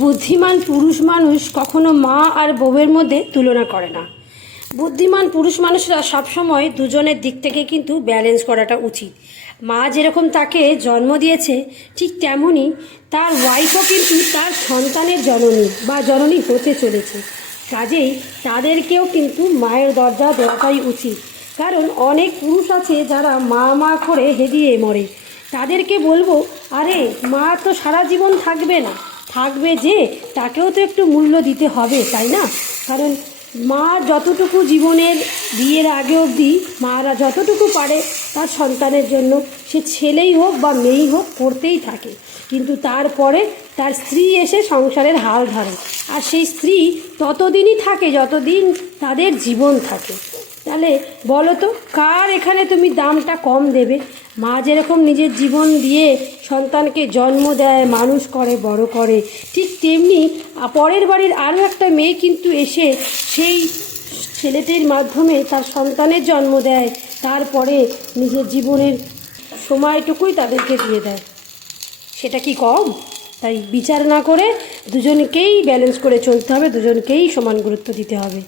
বুদ্ধিমান পুরুষ মানুষ কখনো মা আর বউয়ের মধ্যে তুলনা করে না। বুদ্ধিমান পুরুষ মানুষরা সবসময় দুজনের দিক থেকে কিন্তু ব্যালেন্স করাটা উচিত। মা যেরকম তাকে জন্ম দিয়েছে ঠিক তেমনই তার ওয়াইফও কিন্তু তার সন্তানের জননী বা জননী হতে চলেছে। কাজেই তাদেরকেও কিন্তু মায়ের দরজা দেওয়াটাই উচিত। কারণ অনেক পুরুষ আছে যারা মা মা করে হেদিয়ে মরে। তাদেরকে বলবো, আরে মা তো সারা জীবন থাকবে না, থাকবে যে তাকেও তো একটু মূল্য দিতে হবে, তাই না? কারণ মা যতটুকু জীবনের বিয়ের আগে অবধি মারা যতটুকু পারে তার সন্তানের জন্য, সে ছেলেই হোক বা মেয়েই হোক, করতেই থাকে। কিন্তু তারপরে তার স্ত্রী এসে সংসারের হাল ধরে, আর সেই স্ত্রী ততদিনই থাকে যতদিন তাদের জীবন থাকে। তাহলে বলো তো, কার এখানে তুমি দামটা কম দেবে? মা যেরকম নিজের জীবন দিয়ে সন্তানকে জন্ম দেয়, মানুষ করে, বড় করে, ঠিক তেমনি পরের বাড়ির আরও একটা মেয়ে কিন্তু এসে সেই ছেলেটির মাধ্যমে তার সন্তানের জন্ম দেয়, তারপরে নিজের জীবনের সময়টুকুই তাদেরকে দিয়ে দেয়। সেটা কি কম? তাই বিচার না করে দুজনকেই ব্যালেন্স করে চলতে হবে, দুজনকেই সমান গুরুত্ব দিতে হবে।